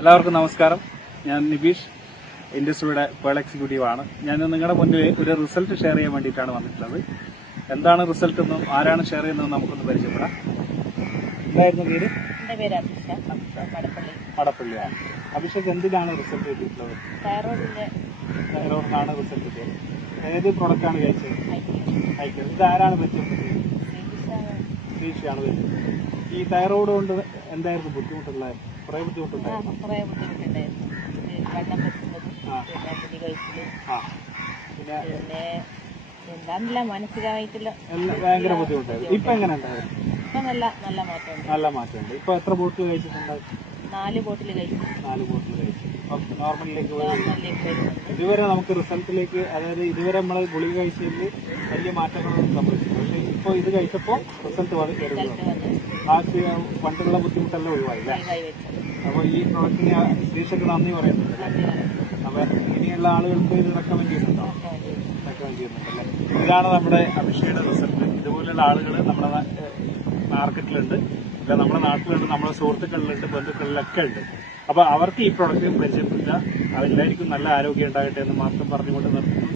എല്ലാവർക്കും നമസ്കാരം. ഞാൻ നിബീഷ്, ഇൻഡസ്ട്രിയുടെ പേൾ എക്സിക്യൂട്ടീവ് ആണ്. ഞാൻ നിങ്ങളുടെ മുന്നിൽ ഒരു റിസൾട്ട് ഷെയർ ചെയ്യാൻ വേണ്ടിയിട്ടാണ് വന്നിട്ടുള്ളത്. എന്താണ് റിസൾട്ട് എന്നും ആരാണ് ഷെയർ ചെയ്യുന്നതെന്ന് നമുക്കൊന്ന് പരിചയപ്പെടാം. എന്തായിരുന്നു പേര്? എന്റെ പേര് അഭിഷ, മടപ്പള്ളിയാണ്. അഭിഷേക്, എന്തിനാണ് റിസൾട്ട് കിട്ടിയിട്ടുള്ളത്? തൈറോയിഡിനാണ് റിസൾട്ട് കിട്ടിയത്. ഏത് പ്രൊഡക്റ്റാണ് കഴിച്ചത്? ഹൈക്കർ. ഇത് ആരാണ് പറ്റുന്നത്? ശ്രീഷയാണ് പറ്റുന്നത്. ഈ തൈറോയിഡ് കൊണ്ട് എന്തായിരുന്നു ബുദ്ധിമുട്ടുള്ളത്? കുറേ ബുദ്ധിമുട്ടുണ്ടായിരുന്നു. പിന്നെ എന്താന്നില്ല, മാനസികമായിട്ടുള്ള ഭയങ്കര ബുദ്ധിമുട്ടായിരുന്നു. ഇപ്പൊ എങ്ങനെ ഉണ്ടായിരുന്നു? ഇപ്പൊ നല്ല മാറ്റമുണ്ട്. ഇപ്പൊ എത്ര ബോട്ടിൽ കഴിച്ചിട്ടുണ്ട്? 4 ബോട്ടിൽ കഴിച്ചു. 4 ബോട്ടിൽ കഴിച്ചു. ഇപ്പം നോർമലിലേക്ക് ഇതുവരെ നമുക്ക് റിസൾട്ടിലേക്ക്, അതായത് ഇതുവരെ നമ്മൾ ഗുളിക കഴിച്ചതിൽ വലിയ മാറ്റങ്ങളൊന്നും സംഭവിച്ചില്ല. പക്ഷെ ഇപ്പോൾ ഇത് കഴിച്ചപ്പോൾ റിസൾട്ട് ബാക്കി പണ്ടുള്ള ബുദ്ധിമുട്ടെല്ലാം ഒഴിവായില്ലേ? അപ്പോൾ ഈ പ്രൊഡക്റ്റിന് ശ്രീഷക്ക് നന്ദി പറയുന്നുണ്ട്. അപ്പൊ ഇനിയുള്ള ആളുകൾക്ക് ഇത് റെക്കമെൻഡ് ചെയ്യുന്നുണ്ടോ? റെക്കമെൻഡ് ചെയ്യുന്നുണ്ടല്ലേ? ഇതാണ് നമ്മുടെ അഭിഷേകയുടെ റിസൾട്ട്. ഇതുപോലെയുള്ള ആളുകൾ നമ്മുടെ മാർക്കറ്റിലുണ്ട്, അല്ല നമ്മുടെ നാട്ടിലുണ്ട്, നമ്മുടെ സുഹൃത്തുക്കളിലുണ്ട്, ബന്ധുക്കളിലൊക്കെ ഉണ്ട്. അപ്പൊ അവർക്ക് ഈ പ്രൊഡക്റ്റ് പരിചയപ്പെടുത്തുക. അവരെല്ലാവർക്കും നല്ല ആരോഗ്യം ഉണ്ടാകട്ടെ എന്ന് മാത്രം പറഞ്ഞുകൊണ്ട് നിർത്തുന്നു.